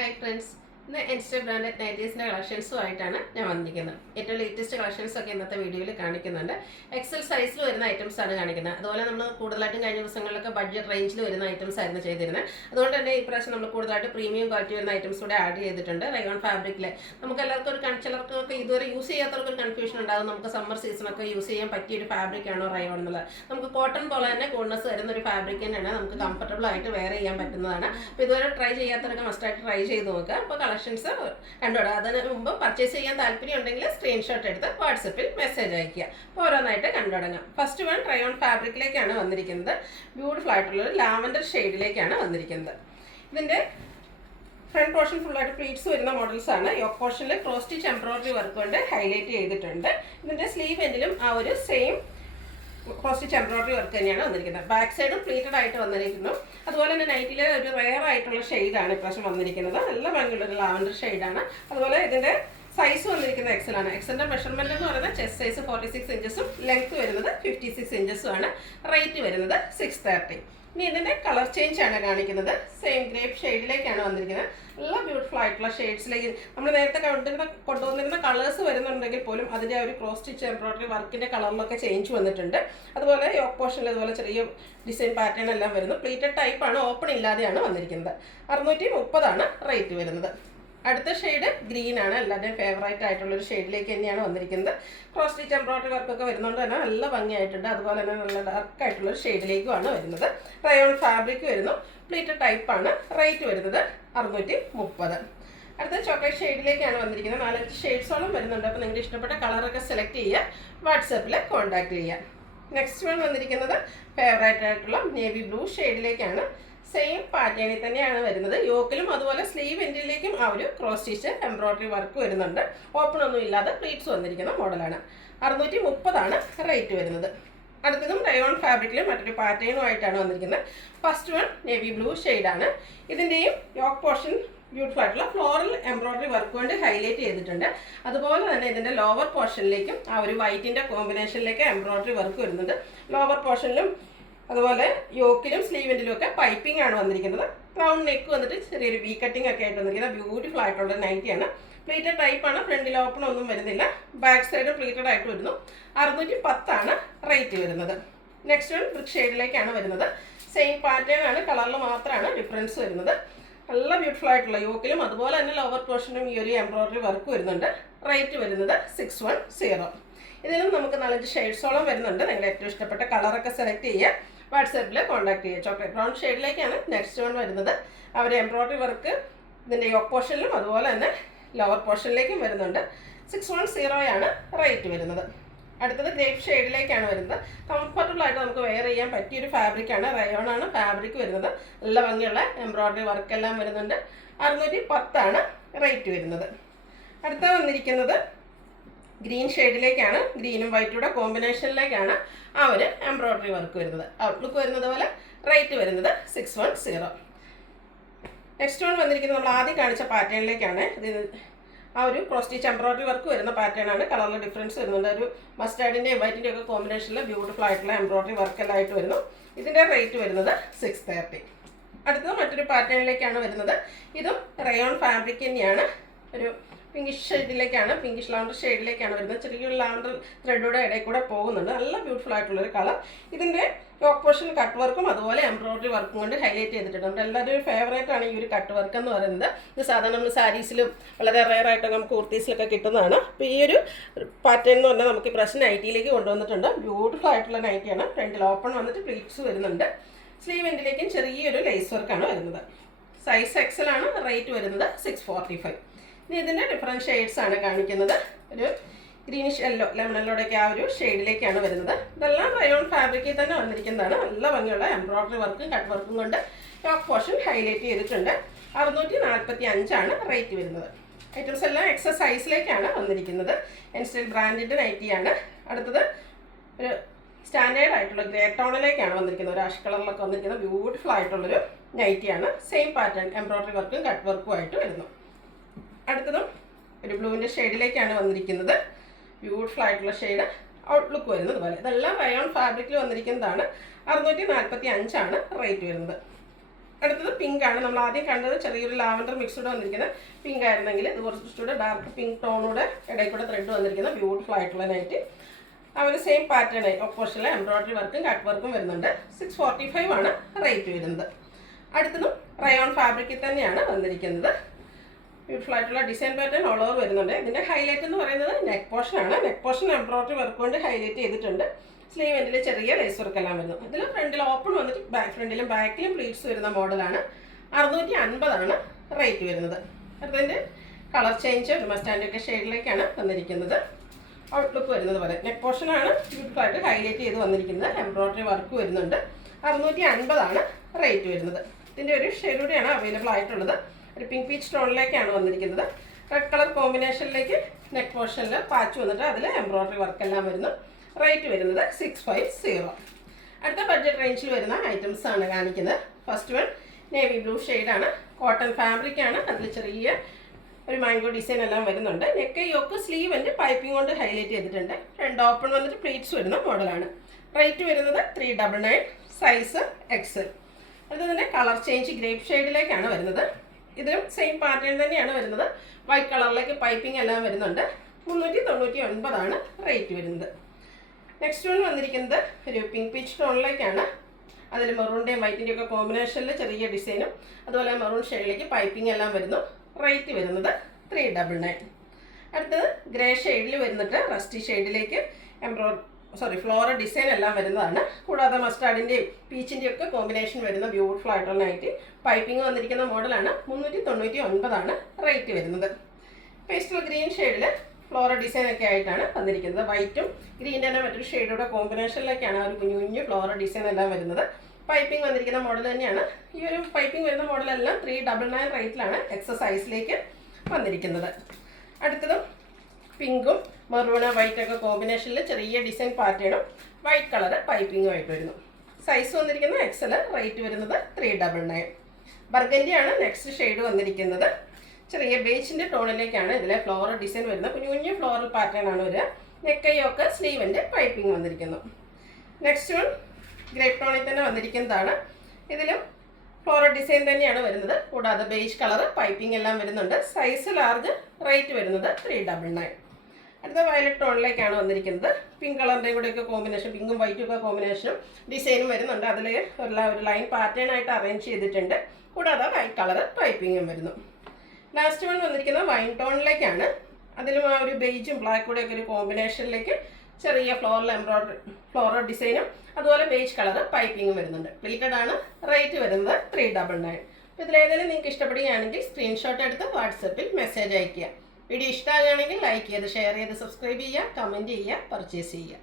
Hi friends, ഇന്ന് എൻസ്റ്റ branded നൈറ്റീസിൻ്റെ കളക്ഷൻസുമായിട്ടാണ് ഞാൻ വന്നിരിക്കുന്നത്. ഏറ്റവും ലേറ്റസ്റ്റ് കളക്ഷൻസൊക്കെ ഇന്നത്തെ വീഡിയോയിൽ കാണിക്കുന്നുണ്ട്. എക്സൽ സൈസിൽ വരുന്ന ഐറ്റംസാണ് കാണിക്കുന്നത്. അതുപോലെ നമ്മൾ കൂടുതലായിട്ടും കഴിഞ്ഞ ദിവസങ്ങളിലൊക്കെ ബഡ്ജറ്റ് റേഞ്ചിൽ വരുന്ന ഐറ്റംസ് ആയിരുന്നു ചെയ്തിരുന്നത്. അതുകൊണ്ട് തന്നെ ഇപ്രാവശ്യം നമ്മൾ കൂടുതലായിട്ട് പ്രീമിയം ക്വാളിറ്റി വരുന്ന ഐറ്റംസ് കൂടെ ആഡ് ചെയ്തിട്ടുണ്ട്. റയോൺ ഫാബ്രിക്കിൽ നമുക്ക് എല്ലാവർക്കും ചിലർക്കൊക്കെ ഇതുവരെ യൂസ് ചെയ്യാത്തവർക്ക് ഒരു കൺഫ്യൂഷൻ ഉണ്ടാകും. നമുക്ക് സമ്മർ സീസണൊക്കെ യൂസ് ചെയ്യാൻ പറ്റിയ ഒരു ഫാബ്രിക്കാണോ റയോൺ എന്നുള്ളത്. നമുക്ക് കോട്ടൺ പോലെ തന്നെ കൂൾനെസ് വരുന്ന ഒരു ഫാബ്രിക് തന്നെയാണ്. നമുക്ക് കംഫർട്ടബിൾ ആയിട്ട് വെയർ ചെയ്യാൻ പറ്റുന്നതാണ്. അപ്പോൾ ഇതുവരെ ട്രൈ ചെയ്യാത്തവരൊക്കെ മസ്റ്റായിട്ട് ട്രൈ ചെയ്ത് നോക്കുക. അപ്പോൾ കളക്ഷൻസ് കണ്ടോടാ. അതിന് മുമ്പ് പർച്ചേസ് ചെയ്യാൻ താല്പര്യം ഉണ്ടെങ്കിൽ സ്ക്രീൻഷോട്ട് എടുത്ത് വാട്സപ്പിൽ മെസ്സേജ് അയയ്ക്കുക. അപ്പോൾ ഓരോന്നായിട്ട് കണ്ടുതുടങ്ങാം. ഫസ്റ്റ് വൺ റയോൺ ഫാബ്രിക്കിലേക്കാണ് വന്നിരിക്കുന്നത്. ബ്യൂട്ടിഫുൾ ആയിട്ടുള്ളൊരു ലാവൻഡർ ഷെയ്ഡിലേക്കാണ് വന്നിരിക്കുന്നത്. ഇതിൻ്റെ ഫ്രണ്ട് പോർഷൻ ഫുള്ളായിട്ട് പ്ലീറ്റ്സ് വരുന്ന മോഡൽസ് ആണ്. യോക്ക് പോർഷനിൽ ക്രോസ് സ്റ്റിച്ച് എംബ്രോയിഡറി വർക്ക് കൊണ്ട് ഹൈലൈറ്റ് ചെയ്തിട്ടുണ്ട്. ഇതിൻ്റെ സ്ലീവ് എൻഡിലും ആ ഒരു same cross stitch embroidery work തന്നെയാണ് വന്നിരിക്കുന്നത്. ബാക്ക് സൈഡും പ്ലീറ്റഡ് ആയിട്ട് വന്നിരിക്കുന്നു. അതുപോലെ തന്നെ നൈറ്റിലെ ഒരു റെയർ ആയിട്ടുള്ള ഷെയ്ഡാണ് ഇപ്രാവശ്യം വന്നിരിക്കുന്നത്. നല്ല ഭംഗിയുള്ളൊരു ലാവൻഡർ ഷെയ്ഡാണ്. അതുപോലെ ഇതിൻ്റെ സൈസ് വന്നിരിക്കുന്നത് എക്സലാണ്. എക്സലിൻ്റെ മെഷർമെൻറ്റ് എന്ന് പറയുന്നത് ചെസ്റ്റ് സൈസ് 46 ഇഞ്ചസും ലെങ്ത് വരുന്നത് 56 ഇഞ്ചസും ആണ്. റേറ്റ് വരുന്നത് 630. ഇനി ഇതിൻ്റെ കളർ ചേഞ്ച് ആണ് കാണിക്കുന്നത്. സെയിം ഗ്രേപ്പ് ഷെയ്ഡിലേക്കാണ് വന്നിരിക്കുന്നത്. നല്ല ബ്യൂട്ടിഫുൾ ആയിട്ടുള്ള ഷെയ്ഡ്സിലേക്ക് നമ്മൾ നേരത്തെ കൊണ്ടുവന്നിരുന്ന കളേഴ്സ് വരുന്നുണ്ടെങ്കിൽ പോലും അതിൻ്റെ ഒരു ക്രോസ് സ്റ്റിച്ച് എംബ്രോയിഡറി വർക്കിൻ്റെ കളറിലൊക്കെ ചേഞ്ച് വന്നിട്ടുണ്ട്. അതുപോലെ യോക്ക് പോർഷനിൽ ഇതുപോലെ ചെറിയ ഡിസൈൻ പാറ്റേൺ എല്ലാം വരുന്നു. പ്ലീറ്റഡ് ടൈപ്പാണ്, ഓപ്പൺ ഇല്ലാതെയാണ് വന്നിരിക്കുന്നത്. 630 റേറ്റ് വരുന്നത്. അടുത്ത ഷെയ്ഡ് ഗ്രീൻ ആണ്. എല്ലാവരുടെയും ഫേവറേറ്റ് ആയിട്ടുള്ളൊരു ഷെയ്ഡിലേക്ക് തന്നെയാണ് വന്നിരിക്കുന്നത്. ക്രോസ് സ്റ്റിച്ച് എംബ്രോയിഡറി വർക്കൊക്കെ വരുന്നതുകൊണ്ട് തന്നെ നല്ല ഭംഗിയായിട്ടുണ്ട്. അതുപോലെ തന്നെ നല്ല ഡാർക്ക് ആയിട്ടുള്ളൊരു ഷെയ്ഡിലേക്കുമാണ് വരുന്നത്. റയോൺ ഫാബ്രിക് വരുന്നു. പ്ലീറ്റഡ് ടൈപ്പാണ്. റേറ്റ് വരുന്നത് 630. അടുത്ത ചോക്ലേറ്റ് ഷെയ്ഡിലേക്കാണ് വന്നിരിക്കുന്നത്. 4-5 ഷെയ്ഡ്സോളം വരുന്നുണ്ട്. അപ്പോൾ നിങ്ങളുടെ ഇഷ്ടപ്പെട്ട കളറൊക്കെ സെലക്ട് ചെയ്യുക, വാട്സാപ്പിൽ കോൺടാക്ട് ചെയ്യുക. നെക്സ്റ്റ് വൺ വന്നിരിക്കുന്നത് ഫേവറേറ്റ് ആയിട്ടുള്ള നേവി ബ്ലൂ ഷെയ്ഡിലേക്കാണ്. സെയിം പാറ്റേണിൽ തന്നെയാണ് വരുന്നത്. യോക്കിലും അതുപോലെ സ്ലീവ് എൻഡിലേക്കും ആ ഒരു ക്രോസ് സ്റ്റിച്ച് എംബ്രോയിഡറി വർക്ക് വരുന്നുണ്ട്. ഓപ്പൺ ഒന്നും ഇല്ലാതെ പ്ലീറ്റ്സ് വന്നിരിക്കുന്ന മോഡലാണ്. 630 റേറ്റ് വരുന്നത്. അടുത്തതും റയോൺ ഫാബ്രിക്കിലും മറ്റൊരു പാറ്റേണുമായിട്ടാണ് വന്നിരിക്കുന്നത്. ഫസ്റ്റ് വൺ നേവി ബ്ലൂ ഷെയ്ഡാണ്. ഇതിൻ്റെയും യോക്ക് പോർഷൻ ബ്യൂട്ടിഫുൾ ആയിട്ടുള്ള ഫ്ലോറൽ എംബ്രോയിഡറി വർക്ക് കൊണ്ട് ഹൈലൈറ്റ് ചെയ്തിട്ടുണ്ട്. അതുപോലെ തന്നെ ഇതിൻ്റെ ലോവർ പോർഷനിലേക്കും ആ ഒരു വൈറ്റിൻ്റെ കോമ്പിനേഷനിലേക്ക് എംബ്രോയിഡറി വർക്ക് വരുന്നുണ്ട്. ലോവർ പോർഷനിലും അതുപോലെ യോക്കിലും സ്ലീവിൻ്റിലും ഒക്കെ പൈപ്പിംഗ് ആണ് വന്നിരിക്കുന്നത്. റൗണ്ട് നെക്ക് വന്നിട്ട് ചെറിയൊരു വി കട്ടിംഗ് ഒക്കെ ആയിട്ട് വന്നിരിക്കുന്നത്. ബ്യൂട്ടിഫുൾ ആയിട്ടുള്ള നൈറ്റിയാണ്. പ്ലീറ്റഡ് ടൈപ്പാണ്. ഫ്രണ്ടിൽ ഓപ്പൺ ഒന്നും വരുന്നില്ല. ബാക്ക് സൈഡ് പ്ലീറ്റഡ് ആയിട്ട് വരുന്നു. 610 റേറ്റ് വരുന്നത്. നെക്സ്റ്റ് വൺ ബ്രിക്ക് ഷെയ്ഡിലേക്കാണ് വരുന്നത്. സെയിം പാറ്റേൺ ആണ്, കളറിൽ മാത്രമാണ് ഡിഫറൻസ് വരുന്നത്. നല്ല ബ്യൂട്ടിഫുൾ ആയിട്ടുള്ള യോക്കിലും അതുപോലെ തന്നെ ലോവർ പോർഷനും ഈ ഒരു എംബ്രോയിഡറി വർക്ക് വരുന്നുണ്ട്. റേറ്റ് വരുന്നത് 610. ഇതിലും നമുക്ക് 4-5 ഷെയ്ഡ്സോളം വരുന്നുണ്ട്. നിങ്ങളുടെ ഏറ്റവും ഇഷ്ടപ്പെട്ട കളറൊക്കെ സെലക്ട് ചെയ്യുക, വാട്സാപ്പിൽ കോൺടാക്ട് ചെയ്യുക. ചോക്ലേറ്റ് ബ്രൗൺ ഷെയ്ഡിലേക്കാണ് നെക്സ്റ്റ് വൺ വരുന്നത്. അവർ എംബ്രോയിഡറി വർക്ക് ഇതിൻ്റെ യോക്ക് പോർഷനിലും അതുപോലെ തന്നെ ലോവർ പോർഷനിലേക്കും വരുന്നുണ്ട്. 610 റേറ്റ് വരുന്നത്. അടുത്തത് ഗ്രേപ്പ് ഷെയ്ഡിലേക്കാണ് വരുന്നത്. കംഫർട്ടബിൾ ആയിട്ട് നമുക്ക് വെയർ ചെയ്യാൻ പറ്റിയൊരു ഫാബ്രിക്കാണ്. റയോൺ ആണ് ഫാബ്രിക് വരുന്നത്. നല്ല ഭംഗിയുള്ള എംബ്രോയിഡറി വർക്കെല്ലാം വരുന്നുണ്ട്. 610 റേറ്റ് വരുന്നത്. അടുത്ത വന്നിരിക്കുന്നത് ഗ്രീൻ ഷെയ്ഡിലേക്കാണ്. ഗ്രീനും വൈറ്റൂടെ കോമ്പിനേഷനിലേക്കാണ് ആ ഒരു എംബ്രോയിഡറി വർക്ക് വരുന്നത്. ഔട്ട്ലുക്ക് വരുന്നത് പോലെ റേറ്റ് വരുന്നത് 610. നെക്സ്റ്റ് വൺ വന്നിരിക്കുന്നത് നമ്മൾ ആദ്യം കാണിച്ച പാറ്റേണിലേക്കാണ്. ഇത് ആ ഒരു ക്രോസ് സ്റ്റിച്ച് എംബ്രോയിഡറി വർക്ക് വരുന്ന പാറ്റേണാണ്. കളറിൽ ഡിഫറൻസ് വരുന്നുണ്ട്. ഒരു മസ്റ്റാർഡിൻ്റെയും വൈറ്റിൻ്റെയും ഒക്കെ കോമ്പിനേഷനിൽ ബ്യൂട്ടിഫുൾ ആയിട്ടുള്ള എംബ്രോയിഡറി വർക്കെല്ലാം ആയിട്ട് വരുന്നു. ഇതിൻ്റെ റേറ്റ് വരുന്നത് 630. അടുത്തത് മറ്റൊരു പാറ്റേണിലേക്കാണ് വരുന്നത്. ഇതും റയോൺ ഫാബ്രിക് തന്നെയാണ്. ഒരു പിങ്കിഷ് ഷെയ്ഡിലേക്കാണ്, പിങ്കിഷ് ലാവൻഡർ ഷെയ്ഡിലേക്കാണ് വരുന്നത്. ചെറിയൊരു ലാവൻഡർ ത്രെഡുടെ ഇടയിൽ കൂടെ പോകുന്നുണ്ട്. നല്ല ബ്യൂട്ടിഫുൾ ആയിട്ടുള്ളൊരു കളർ. ഇതിൻ്റെ യോക്ക് പോർഷൻ കട്ട് വർക്കും അതുപോലെ എംബ്രോയിഡറി വർക്കും കൊണ്ട് ഹൈലൈറ്റ് ചെയ്തിട്ടുണ്ട്. നമ്മുടെ എല്ലാവരും ഒരു ഫേവറേറ്റ് ആണ് ഈ ഒരു കട്ട് വർക്ക് എന്ന് പറയുന്നത്. ഇത് സാധാരണ നമ്മൾ സാരീസിലും വളരെ റെയർ ആയിട്ടൊക്കെ നമുക്ക് കുർത്തീസിലൊക്കെ കിട്ടുന്നതാണ്. അപ്പോൾ ഈ ഒരു പാറ്റേൺ എന്ന് പറഞ്ഞാൽ നമുക്ക് ഈ പ്രശ്നം നൈറ്റിയിലേക്ക് കൊണ്ടുവന്നിട്ടുണ്ട്. ബ്യൂട്ടിഫുൾ ആയിട്ടുള്ള നൈറ്റിയാണ്. ഫ്രണ്ടിൽ ഓപ്പൺ വന്നിട്ട് പ്ലീറ്റ്സ് വരുന്നുണ്ട്. സ്ലീവ് എൻഡിലേക്കും ചെറിയൊരു ലേസ് വർക്കാണ് വരുന്നത്. സൈസ് എക്സലാണ്. റേറ്റ് വരുന്നത് 645. ഇനി ഇതിൻ്റെ ഡിഫറെൻറ്റ് ഷെയ്ഡ്സ് ആണ് കാണിക്കുന്നത്. ഒരു ഗ്രീനിഷ് യെല്ലോ, ലെമൺ യെല്ലോടെയൊക്കെ ആ ഒരു ഷെയ്ഡിലേക്കാണ് വരുന്നത്. ഇതെല്ലാം റയോൺ ഫാബ്രിക്കിൽ തന്നെ വന്നിരിക്കുന്നതാണ്. നല്ല ഭംഗിയുള്ള എംബ്രോയിഡറി വർക്കും കട്ട് വർക്കും കൊണ്ട് യോക്ക് പോർഷൻ ഹൈലൈറ്റ് ചെയ്തിട്ടുണ്ട്. 645 റേറ്റ് വരുന്നത്. ഐറ്റംസ് എല്ലാം എക്സസ് സൈസിലേക്കാണ് വന്നിരിക്കുന്നത്. എൻസ്റ്റൈൽ ബ്രാൻഡിൻ്റെ നൈറ്റിയാണ്. അടുത്തത് ഒരു സ്റ്റാൻഡേർഡ് ആയിട്ടുള്ള ഗ്രേ ടോണിലേക്കാണ് വന്നിരിക്കുന്നത്. ഒരു ആഷ് കളറിലൊക്കെ വന്നിരിക്കുന്ന ബ്യൂട്ടിഫുൾ ആയിട്ടുള്ളൊരു നൈറ്റിയാണ്. സെയിം പാറ്റേൺ എംബ്രോയിഡറി വർക്കും കട്ട് വർക്കും ആയിട്ട് വരുന്നു. അടുത്തതും ഒരു ബ്ലൂവിൻ്റെ ഷെയ്ഡിലേക്കാണ് വന്നിരിക്കുന്നത്. ബ്യൂട്ടിഫുൾ ആയിട്ടുള്ള ഷെയ്ഡ്. ഔട്ട്ലുക്ക് വരുന്നത് പോലെ. ഇതെല്ലാം റയോൺ ഫാബ്രിക്കിൽ വന്നിരിക്കുന്നതാണ്. 645 റേറ്റ് വരുന്നത്. അടുത്തത് പിങ്ക് ആണ്. നമ്മൾ ആദ്യം കണ്ടത് ചെറിയൊരു ലാവൻഡർ മിക്സോടെ വന്നിരിക്കുന്നത് പിങ്ക് ആയിരുന്നെങ്കിൽ ഇത് കുറച്ചുകൂടെ ഡാർക്ക് പിങ്ക് ടോണൂടെ ഇടയിൽ കൂടെ ത്രെഡ് വന്നിരിക്കുന്ന ബ്യൂട്ടിഫുൾ ആയിട്ടുള്ള നൈറ്റ്. അവർ സെയിം പാറ്റേൺ ഓപ്പോഷനിൽ എംബ്രോയിഡറി വർക്കും കട്ട് വർക്കും വരുന്നുണ്ട്. 645 ആണ് റേറ്റ് വരുന്നത്. അടുത്തതും റയോൺ ഫാബ്രിക്കിൽ തന്നെയാണ് വന്നിരിക്കുന്നത്. ബ്യൂട്ടിഫുൾ ആയിട്ടുള്ള ഡിസൈൻ പാറ്റേൺ ഓൾ ഓവർ വരുന്നുണ്ട്. ഇതിൻ്റെ ഹൈലൈറ്റ് എന്ന് പറയുന്നത് നെക്ക് പോർഷൻ ആണ്. നെക്ക് പോർഷൻ എംബ്രോയിഡറി വർക്ക് കൊണ്ട് ഹൈലൈറ്റ് ചെയ്തിട്ടുണ്ട്. സ്ലീവ് എൻഡിൽ ചെറിയ ലേസ് വർക്കെല്ലാം വരുന്നു. ഇതിൽ ഫ്രണ്ടിൽ ഓപ്പൺ വന്നിട്ട് ഫ്രണ്ടിലും ബാക്കിലും പ്ലീറ്റ്സ് വരുന്ന മോഡലാണ്. 650 ആണ് റേറ്റ് വരുന്നത്. അടുത്തതിൻ്റെ കളർ ചേഞ്ച് ഒരു മസ്റ്റാൻഡൊക്കെ ഷെയ്ഡിലേക്കാണ് വന്നിരിക്കുന്നത്. ഔട്ട്ലുക്ക് വരുന്നത് പോലെ നെക്ക് പോർഷനാണ് ബ്യൂട്ടിഫുൾ ആയിട്ട് ഹൈലൈറ്റ് ചെയ്ത് വന്നിരിക്കുന്നത്. എംബ്രോയിഡറി വർക്ക് വരുന്നുണ്ട്. 650 ആണ് റേറ്റ് വരുന്നത്. ഇതിൻ്റെ ഒരു ഷെയ്ഡൂടെയാണ് അവൈലബിൾ ആയിട്ടുള്ളത്. ഒരു പിങ്ക് പീച്ച് ടോണിലേക്കാണ് വന്നിരിക്കുന്നത്. റെഡ് കളർ കോമ്പിനേഷനിലേക്ക് നെക്ക് പോർഷനിൽ പാച്ച് വന്നിട്ട് അതിൽ എംബ്രോയിഡറി വർക്കെല്ലാം വരുന്നു. റേറ്റ് വരുന്നത് 650. അടുത്ത ബഡ്ജറ്റ് റേഞ്ചിൽ വരുന്ന ഐറ്റംസ് ആണ് കാണിക്കുന്നത്. ഫസ്റ്റ് വൺ നേവി ബ്ലൂ ഷെയ്ഡാണ്. കോട്ടൺ ഫാബ്രിക് ആണ്. അതിൽ ചെറിയ ഒരു മാംഗോ ഡിസൈൻ എല്ലാം വരുന്നുണ്ട്. നെക്ക് യോക്ക് സ്ലീവ് എൻ്റെ പൈപ്പിംഗ് കൊണ്ട് ഹൈലൈറ്റ് ചെയ്തിട്ടുണ്ട്. രണ്ട് ഓപ്പൺ വന്നിട്ട് പ്ലീറ്റ്സ് വരുന്ന മോഡലാണ്. റേറ്റ് വരുന്നത് 399. Size XL. അതുതന്നെ കളർ ചേഞ്ച് ഗ്രേപ്പ് ഷെയ്ഡിലേക്കാണ് വരുന്നത്. ഇതിലും സെയിം പാറ്റേൺ തന്നെയാണ് വരുന്നത്. വൈറ്റ് കളറിലേക്ക് പൈപ്പിംഗ് എല്ലാം വരുന്നുണ്ട്. 399 ആണ് റേറ്റ് വരുന്നത്. നെക്സ്റ്റ് വൺ വന്നിരിക്കുന്നത് ഒരു പിങ്ക് പീച്ച് ടോണിലേക്കാണ്. അതിൽ മെറൂണിൻ്റെയും വൈറ്റിൻ്റെയും ഒക്കെ കോമ്പിനേഷനിൽ ചെറിയ ഡിസൈനും അതുപോലെ മെറൂൺ ഷെയ്ഡിലേക്ക് പൈപ്പിംഗ് എല്ലാം വരുന്നു. റേറ്റ് വരുന്നത് 399. അടുത്തത് ഗ്രേ ഷെയ്ഡിൽ വരുന്നിട്ട് റസ്റ്റി ഷെയ്ഡിലേക്ക് ഫ്ലോറൽ ഡിസൈൻ എല്ലാം വരുന്നതാണ്. കൂടാതെ മസ്റ്റാർഡിൻ്റെയും പീച്ചിൻ്റെയും ഒക്കെ കോമ്പിനേഷൻ വരുന്ന ബ്യൂട്ടിഫുൾ ആയിട്ടുള്ള നൈറ്റി പൈപ്പിംഗ് വന്നിരിക്കുന്ന മോഡലാണ്. 399 ആണ് റേറ്റ് വരുന്നത്. പേസ്റ്റൽ ഗ്രീൻ ഷെയ്ഡിൽ ഫ്ലോറൽ ഡിസൈൻ ഒക്കെ ആയിട്ടാണ് വന്നിരിക്കുന്നത്. വൈറ്റും ഗ്രീൻ്റെ തന്നെ മറ്റൊരു ഷെയ്ഡോടെ കോമ്പിനേഷനിലേക്കാണ് ആ ഒരു കുഞ്ഞു കുഞ്ഞു ഫ്ലോറൽ ഡിസൈൻ എല്ലാം വരുന്നത്. പൈപ്പിംഗ് വന്നിരിക്കുന്ന മോഡൽ തന്നെയാണ്. ഈ ഒരു പൈപ്പിംഗ് വരുന്ന മോഡലെല്ലാം 399 റേറ്റിലാണ് എക്സസൈസിലേക്ക് വന്നിരിക്കുന്നത്. അടുത്തതും പിങ്കും മെറൂണ് വൈറ്റൊക്കെ കോമ്പിനേഷനിൽ ചെറിയ ഡിസൈൻ പാറ്റേണും വൈറ്റ് കളർ പൈപ്പിങ്ങും ആയിട്ട് വരുന്നു. സൈസ് വന്നിരിക്കുന്ന XL. റേറ്റ് വരുന്നത് 399. ബർഗൻഡിയാണ് നെക്സ്റ്റ് ഷെയ്ഡ് വന്നിരിക്കുന്നത്. ചെറിയ ബേജിൻ്റെ ടോണിലേക്കാണ് ഇതിലെ ഫ്ലോറൽ ഡിസൈൻ വരുന്നത്. കുഞ്ഞു കുഞ്ഞു ഫ്ലോറൽ പാറ്റേൺ ആണ് വരിക. നെക്കയൊക്കെ സ്ലീവിൻ്റെ പൈപ്പിംഗ് വന്നിരിക്കുന്നു. നെക്സ്റ്റ് വൺ ഗ്രേപ്പ് ടോണിൽ തന്നെ വന്നിരിക്കുന്നതാണ്. ഇതിലും ഫ്ലോറൽ ഡിസൈൻ തന്നെയാണ് വരുന്നത്. കൂടാതെ ബേജ് കളർ പൈപ്പിംഗ് എല്ലാം വരുന്നുണ്ട്. Size large. റേറ്റ് വരുന്നത് 399. അടുത്ത വയലറ്റ് ടോണിലേക്കാണ് വന്നിരിക്കുന്നത്. പിങ്ക് കളറിൻ്റെയും കൂടെയൊക്കെ കോമ്പിനേഷൻ പിങ്കും വൈറ്റും ഒക്കെ കോമ്പിനേഷനും ഡിസൈനും വരുന്നുണ്ട്. അതിൽ ഒരു ലൈൻ പാറ്റേൺ ആയിട്ട് അറേഞ്ച് ചെയ്തിട്ടുണ്ട്. കൂടാതെ വൈറ്റ് കളർ പൈപ്പിങ്ങും വരുന്നു. ലാസ്റ്റ് വൺ വന്നിരിക്കുന്നത് വൈൻ ടോണിലേക്കാണ്. അതിലും ആ ഒരു ബേജും ബ്ലാക്ക് കൂടെയൊക്കെ ഒരു കോമ്പിനേഷനിലേക്ക് ചെറിയ ഫ്ലോറൽ ഡിസൈനും അതുപോലെ ബേജ് കളർ പൈപ്പിങ്ങും വരുന്നുണ്ട്. പ്ലീറ്റഡ് ആണ്. റേറ്റ് വരുന്നത് 399. അപ്പോൾ ഇതിലേതെങ്കിലും നിങ്ങൾക്ക് ഇഷ്ടപ്പെടുകയാണെങ്കിൽ സ്ക്രീൻഷോട്ട് എടുത്ത് വാട്സപ്പിൽ മെസ്സേജ് അയയ്ക്കുക. വീഡിയോ ഇഷ്ടമാകുകയാണെങ്കിൽ ലൈക്ക് ചെയ്ത് ഷെയർ ചെയ്ത് സബ്സ്ക്രൈബ് ചെയ്യുക, കമൻറ്റ് ചെയ്യുക, പർച്ചേസ് ചെയ്യുക.